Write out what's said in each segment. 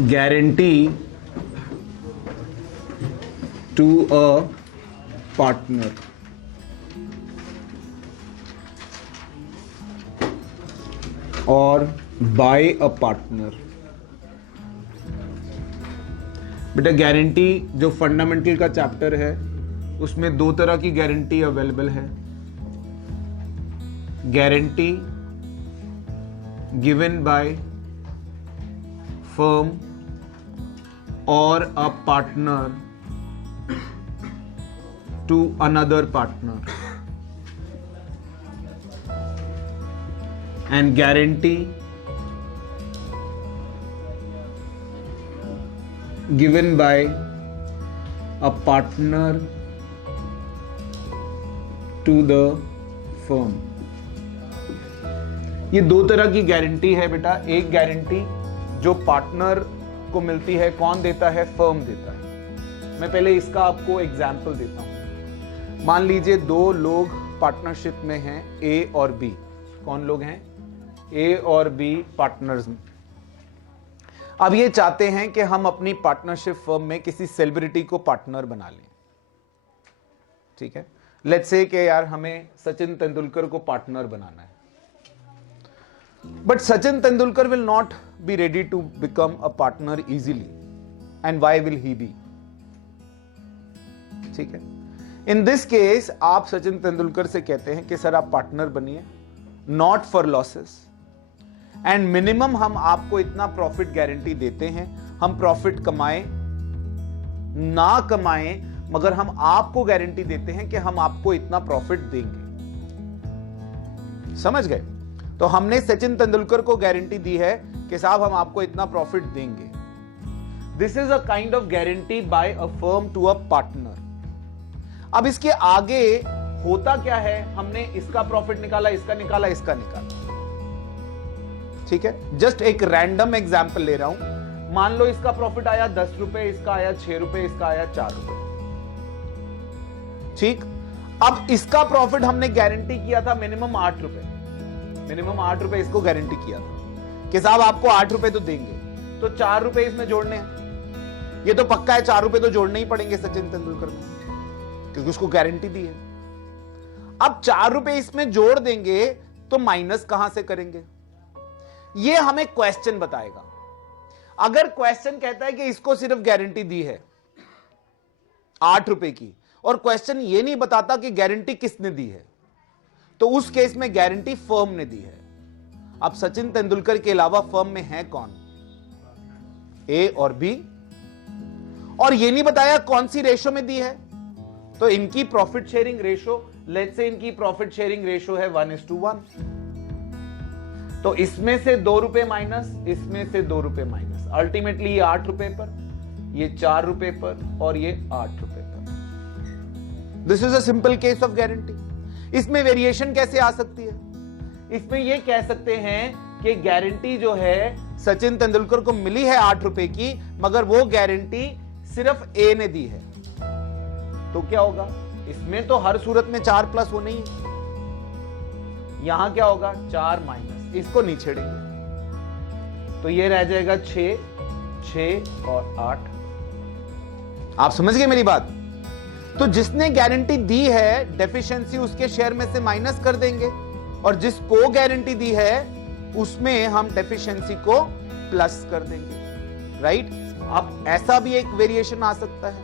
guarantee to a partner or by a partner। बेटा guarantee जो fundamental का chapter है उसमें दो तरह की गारंटी अवेलेबल है। Guarantee given by firm or a partner to another partner, and guarantee given by a partner to the firm। ये दो तरह की गारंटी है बेटा। एक गारंटी जो पार्टनर को मिलती है, कौन देता है? फर्म देता है। मैं पहले इसका आपको एग्जाम्पल देता हूं। मान लीजिए दो लोग पार्टनरशिप में हैं, ए और बी। कौन लोग हैं? ए और बी पार्टनर्स में। अब ये चाहते हैं कि हम अपनी पार्टनरशिप फर्म में किसी सेलिब्रिटी को पार्टनर बना लें। ठीक है, लेट्स से कि यार हमें सचिन तेंदुलकर को पार्टनर बनाना है। But Sachin Tendulkar will not be ready to become a partner easily. And why will he be? ठीक है, in this case आप सचिन तेंदुलकर से कहते हैं कि सर आप पार्टनर बनिए, not for losses, and minimum हम आपको इतना प्रॉफिट गारंटी देते हैं। हम प्रॉफिट कमाएं ना कमाएं, मगर हम आपको गारंटी देते हैं कि हम आपको इतना प्रॉफिट देंगे। समझ गए? तो हमने सचिन तेंदुलकर को गारंटी दी है कि साहब हम आपको इतना प्रॉफिट देंगे। This is a kind of guarantee by a firm to a partner. अब इसके आगे होता क्या है? हमने इसका प्रॉफिट निकाला, इसका निकाला, इसका निकाला। ठीक है, जस्ट एक रैंडम एग्जांपल ले रहा हूं। मान लो इसका प्रॉफिट आया 10 रुपए, इसका आया 6 रुपए, इसका आया 4 रुपए। ठीक, अब इसका प्रॉफिट हमने गारंटी किया था मिनिमम 8 रुपए। मिनिमम 8 रुपए इसको गारंटी किया था कि साहब आपको 8 रुपए तो देंगे। तो 4 रुपए इसमें जोड़ने हैं। ये तो पक्का है 4 रुपए तो जोड़ने ही पड़ेंगे सचिन तेंदुलकर में, क्योंकि उसको गारंटी दी है। अब 4 रुपए इसमें जोड़ देंगे तो माइनस कहां से करेंगे? ये हमें क्वेश्चन बताएगा। अगर क्वेश्चन कहता है कि इसको सिर्फ गारंटी दी है 8 रुपए की, और क्वेश्चन ये नहीं बताता कि गारंटी किसने दी है, तो उस केस में गारंटी फर्म ने दी है। अब सचिन तेंदुलकर के अलावा फर्म में है कौन? ए और बी। और ये नहीं बताया कौन सी रेशो में दी है, तो इनकी profit sharing ratio, let's say इनकी प्रॉफिट शेयरिंग रेशो है 1:1। तो इसमें से 2 रुपए माइनस, इसमें से 2 रुपए माइनस, अल्टीमेटली ये 8 रुपए पर, ये 4 रुपए पर, और ये 8 रुपए पर। This is a simple case of guarantee. इसमें वेरिएशन कैसे आ सकती है? इसमें यह कह सकते हैं कि गारंटी जो है सचिन तेंदुलकर को मिली है 8 रुपए की, मगर वो गारंटी सिर्फ ए ने दी है। तो क्या होगा? इसमें तो हर सूरत में 4 प्लस होना ही है। यहां क्या होगा? 4 माइनस, इसको नहीं छेड़ेंगे तो ये रह जाएगा 6, 6 और 8। आप समझ गए मेरी बात? तो जिसने गारंटी दी है डेफिशिएंसी उसके शेयर में से माइनस कर देंगे, और जिसको गारंटी दी है उसमें हम डेफिशिएंसी को प्लस कर देंगे। राइट? अब ऐसा भी एक वेरिएशन आ सकता है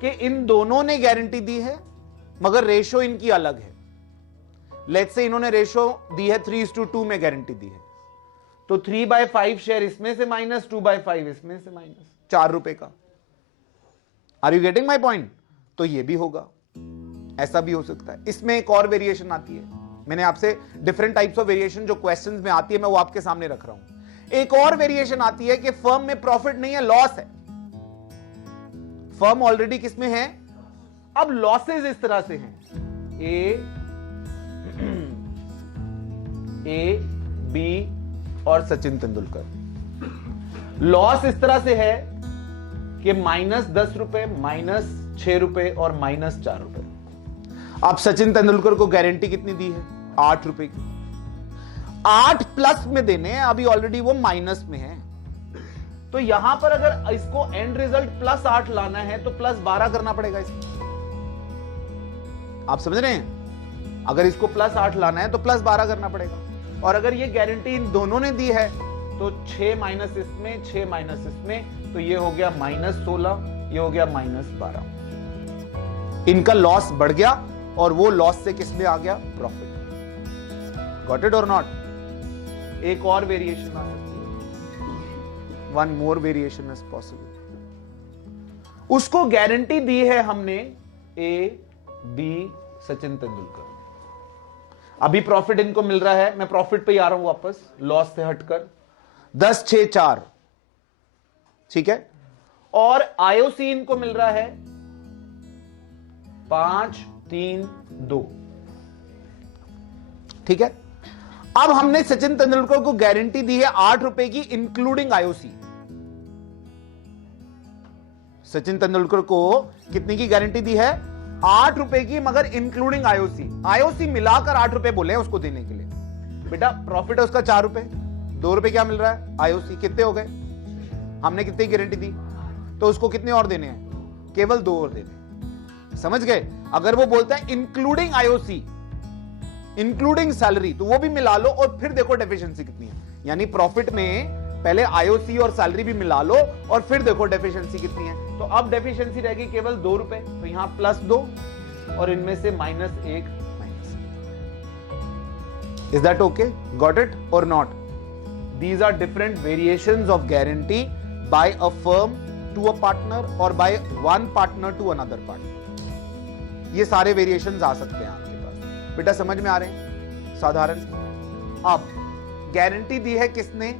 कि इन दोनों ने गारंटी दी है मगर रेशो इनकी अलग है। लेट्स से इन्होंने रेशो दी है 3:2 में गारंटी दी है, तो 3/5 शेयर इसमें से माइनस, 2/5 इसमें से माइनस, 4 रुपए का। Are you getting my point? तो ये भी होगा, ऐसा भी हो सकता है। इसमें एक और वेरिएशन आती है। मैंने आपसे डिफरेंट टाइप्स ऑफ वेरिएशन जो क्वेश्चंस में आती है मैं वो आपके सामने रख रहा हूं। एक और वेरिएशन आती है कि फर्म में प्रॉफिट नहीं है, लॉस है। फर्म ऑलरेडी किसमें है? अब लॉसेस इस तरह से हैं, ए बी और सचिन तेंदुलकर। लॉस इस तरह से है कि -10 रुपए, -6 रुपए और -4 रुपए। अब सचिन तेंदुलकर को गारंटी कितनी दी है? 8 रुपए की। 8 प्लस में देने हैं, अभी ऑलरेडी वो माइनस में है। तो यहां पर अगर इसको एंड रिजल्ट +8 लाना है तो +12 करना पड़ेगा इसमें। आप समझ रहे हैं? अगर इसको +8 लाना है तो +12 करना पड़ेगा। और अगर ये गारंटी इन दोनों ने दी है तो 6 माइनस इसमें, 6 माइनस इसमें, तो ये हो गया -16, ये हो गया -12। इनका लॉस बढ़ गया और वो लॉस से किस में आ गया? प्रॉफिट। गॉट इट और नॉट? एक और वेरिएशन आ सकती है, one more variation is possible. उसको गारंटी दी है हमने ए बी सचिन तेंदुलकर। अभी प्रॉफिट इनको मिल रहा है, मैं प्रॉफिट पे ही आ रहा हूं वापस, लॉस से हटकर, 10 6 4, ठीक है। और आईओसी इनको मिल रहा है 5 3 2, ठीक है। अब हमने सचिन तेंदुलकर को गारंटी दी है 8 रुपए की इंक्लूडिंग आईओसी। सचिन तेंदुलकर को कितनी की गारंटी दी है? 8 रुपए की, मगर इंक्लूडिंग आईओसी। आईओसी मिलाकर 8 रुपए बोले हैं उसको देने के लिए। बेटा प्रॉफिट है उसका 4 रुपए, 2 रुपए क्या मिल रहा है? आईओसी। कितने हो गए? हमने कितनी गारंटी दी, तो उसको कितने और देने हैं? केवल 2 और देने। समझ गए? अगर वो बोलता है इंक्लूडिंग आईओसी, इंक्लूडिंग सैलरी, तो वो भी मिला लो और फिर देखो डेफिशिएंसी कितनी है। यानी प्रॉफिट में पहले आईओसी और सैलरी भी मिला लो और फिर देखो डेफिशिएंसी कितनी है। तो अब डेफिशिएंसी रहेगी केवल 2 रुपए, तो यहां +2 और इनमें से -1 minus. Is that okay? Got it और not? These are different variations of guarantee by a firm to a partner और by one partner to another partner. ये सारे वेरिएशंस आ सकते हैं आपके पास। बेटा समझ में आ रहे हैं? साधारण। अब गारंटी दी है किसने?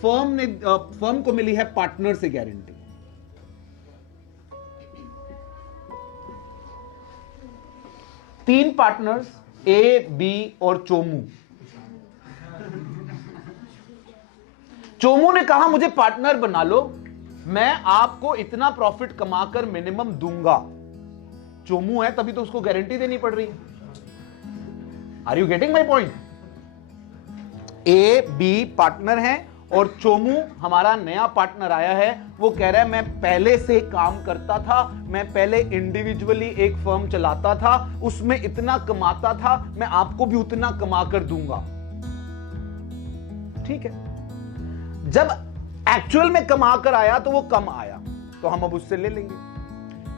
फर्म को मिली है पार्टनर से गारंटी। तीन पार्टनर्स ए, बी और चोमू। चोमू ने कहा मुझे पार्टनर बना लो, मैं आपको इतना प्रॉफिट कमाकर मिनिमम दूंगा। चोमू है तभी तो उसको गारंटी देनी पड़ रही है। Are you getting my point? A B partner है और चोमू हमारा नया पार्टनर आया है। वो कह रहा है मैं पहले से काम करता था, मैं पहले इंडिविजुअली एक फर्म चलाता था, उसमें इतना कमाता था, मैं आपको भी उतना कमा कर दूंगा। ठीक है। जब एक्चुअल में कमा कर आया तो वो कम आया, तो हम अब उससे ले लेंगे।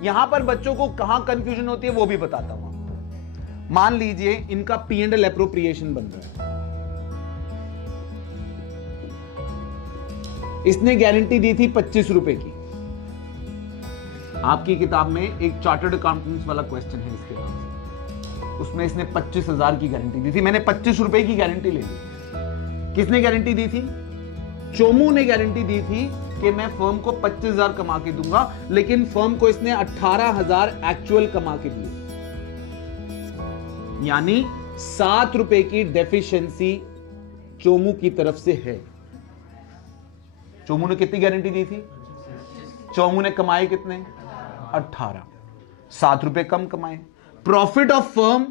यहां पर बच्चों को कहां कंफ्यूजन होती है वो भी बताता हूं आपको। मान लीजिए इनका P&L एप्रोप्रिएशन बन रहा है। इसने गारंटी दी थी 25 रुपए की। आपकी किताब में एक चार्टर्ड अकाउंटेंट्स वाला क्वेश्चन है इसके नाम से, उसमें इसने 25,000 की गारंटी दी थी। मैंने 25 रुपए की गारंटी ले ली। किसने गारंटी दी थी? चोमू ने गारंटी दी थी कि मैं फर्म को 25,000 कमा के दूंगा, लेकिन फर्म को इसने 18,000 एक्चुअल कमा के दिए। यानी 7 रुपए की डेफिशिएंसी चोमू की तरफ से है। चोमू ने कितनी गारंटी दी थी? चोमू ने कमाए कितने? 18। 7 रुपए कम कमाए। Profit of firm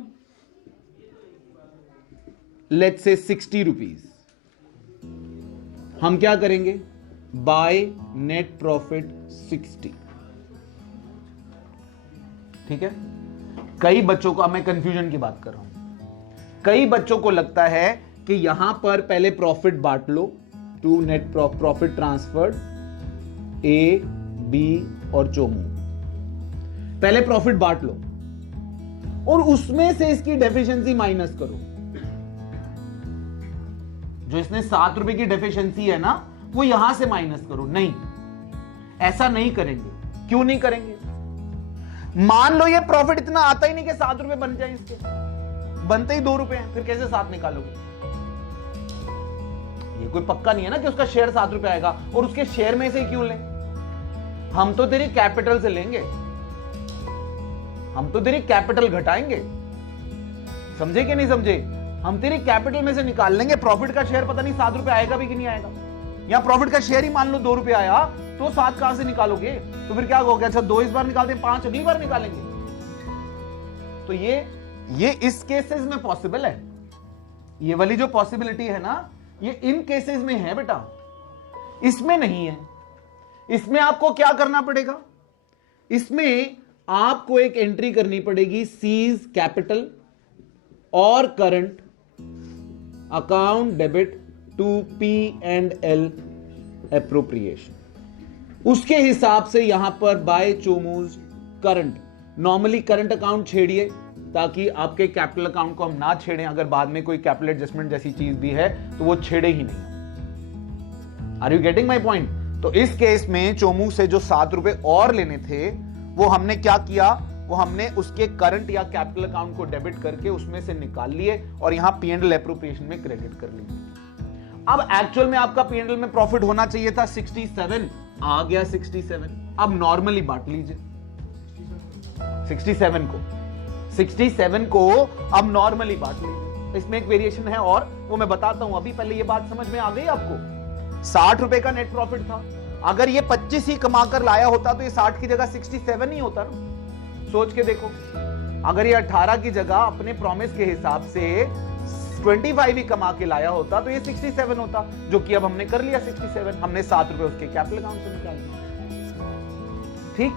let's say 60 rupees. हम क्या करेंगे? By net profit 60। ठीक है। कई बच्चों को, अब मैं कंफ्यूजन की बात कर रहा हूं, कई बच्चों को लगता है कि यहां पर पहले प्रॉफिट बांट लो, to net profit transferred, A B और चोमू। पहले प्रॉफिट बांट लो और उसमें से इसकी डेफिशिएंसी माइनस करो। जो इसने 7 रुपए की डेफिशिएंसी है ना, वो यहां से माइनस करो। नहीं, ऐसा नहीं करेंगे। क्यों नहीं करेंगे? मान लो ये प्रॉफिट इतना आता ही नहीं कि 7 रुपए बन जाए इसके, बनते ही 2 रुपए हैं, फिर कैसे 7 निकालोगे? ये कोई पक्का नहीं है ना कि उसका शेयर 7 रुपए आएगा, और उसके शेयर में से क्यों लें? हम तो तेरी कैपिटल से लेंगे, हम तो तेरी कैपिटल घटाएंगे। समझे कि नहीं समझे? हम तेरी कैपिटल में से निकाल लेंगे। प्रॉफिट का शेयर पता नहीं 7 रुपए आएगा भी कि नहीं आएगा। या प्रॉफिट का शेयर ही मान लो 2 रुपए आया, तो 7 कहां से निकालोगे? तो फिर क्या हो गया? अच्छा 2 इस बार निकालते हैं, 5 अगली बार निकालेंगे। तो ये इस केसेस में पॉसिबल है। ये वाली जो पॉसिबिलिटी है ना, ये इन केसेस में है बेटा, इसमें नहीं है। इसमें आपको क्या करना पड़ेगा, इसमें आपको एक एंट्री करनी पड़ेगी, सीज कैपिटल और current account debit to P&L appropriation. उसके हिसाब से यहां पर by Chomu's current, normally current account छेड़िए ताकि आपके कैपिटल अकाउंट को हम ना छेड़ें, अगर बाद में कोई कैपिटल एडजस्टमेंट जैसी चीज भी है तो वो छेड़े ही नहीं। Are you getting my point? तो इस केस में चोमू से जो 7 रुपए और लेने थे वो हमने क्या किया, वो हमने उसके करंट या कैपिटल अकाउंट को डेबिट करके उसमें से निकाल लिए और यहां P&L एप्रोप्रिएशन में क्रेडिट कर लिए। अब एक्चुअल में आपका P&L में प्रॉफिट होना चाहिए था 67, आ गया 67। अब नॉर्मली बांट लीजिए 67 को अब नॉर्मली बांट लीजिए। इसमें एक वेरिएशन है और वो मैं बताता हूं अभी, पहले ये बात समझ में आ गई आपको। 60 रुपए का नेट प्रॉफिट था, अगर ये 25 ही कमाकर लाया होता तो ये 60 की जगह 67 ही होता ना। सोच के देखो, अगर ये 18 की जगह अपने प्रॉमिस के हिसाब से 25 ही कमा के लाया होता तो ये 67 होता, जो कि अब हमने कर लिया 67। हमने 7 रुपए उसके कैपिटल अकाउंट से निकाल दिए। ठीक,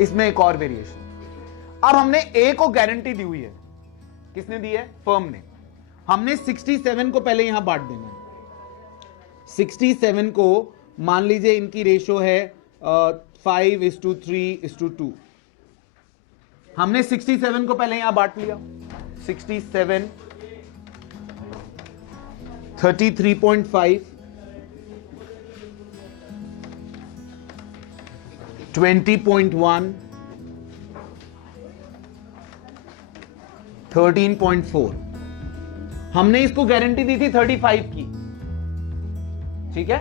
इसमें एक और वेरिएशन। अब हमने ए को गारंटी दी हुई है, किसने दी है? फर्म ने। हमने 67 को पहले यहां बांट देना है। 67 को मान लीजिए इनकी रेशो है 5:3:2। हमने 67 को पहले यहां बांट लिया। 67 33.5 20.1 13.4। हमने इसको गारंटी दी थी 35 की, ठीक है,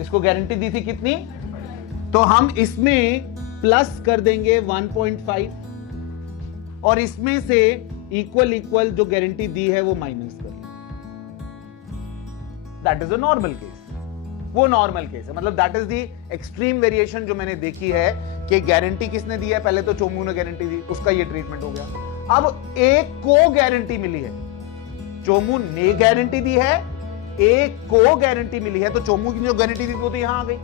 इसको गारंटी दी थी कितनी? तो हम इसमें प्लस कर देंगे 1.5 और इसमें से इक्वल जो गारंटी दी है वो माइनस कर लेंगे। That is a normal case, वो नॉर्मल केस है। मतलब that is the extreme variation जो मैंने देखी है कि गारंटी किसने दी है, पहले तो चोमू ने गारंटी दी, उसका ये ट्रीटमेंट हो गया। अब एक को गारंटी मिली है, चोमू ने गारंटी दी है, एक को गारंटी मिली है, तो चोमू की जो गारंटी थी वो तो यहां आ गई,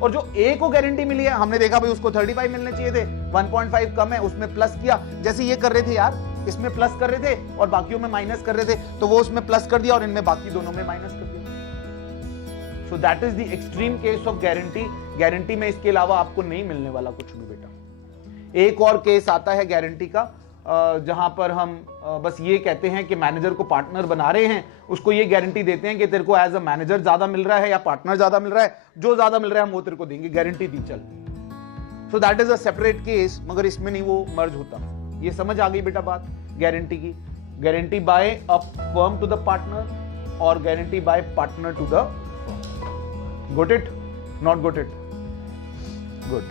और जो ए को गारंटी मिली है हमने देखा भाई उसको 35 मिलने चाहिए थे, 1.5 कम है, उसमें प्लस किया। जैसे ये कर रहे थे यार, इसमें प्लस कर रहे थे और बाकियों में माइनस कर रहे थे, तो वो उसमें प्लस कर दिया और इनमें बाकी दोनों में माइनस कर दिया। So that is the extreme case of guarantee. Guarantee में इसके अलावा आपको नहीं मिलने वाला कुछ भी बेटा। एक और केस आता है गारंटी का, जहां पर हम बस ये कहते हैं कि मैनेजर को पार्टनर बना रहे हैं, उसको ये गारंटी देते हैं कि तेरे को एज अ मैनेजर ज्यादा मिल रहा है या पार्टनर ज्यादा मिल रहा है, जो ज्यादा मिल रहा है हम वो तेरे को देंगे, गारंटी दी चल। So that is a separate case, मगर इसमें नहीं वो मर्ज होता। ये समझ आ गई बेटा बात गारंटी की? Guarantee by a firm to the partner और guarantee by partner to the firm. Got it? Not got it? Good.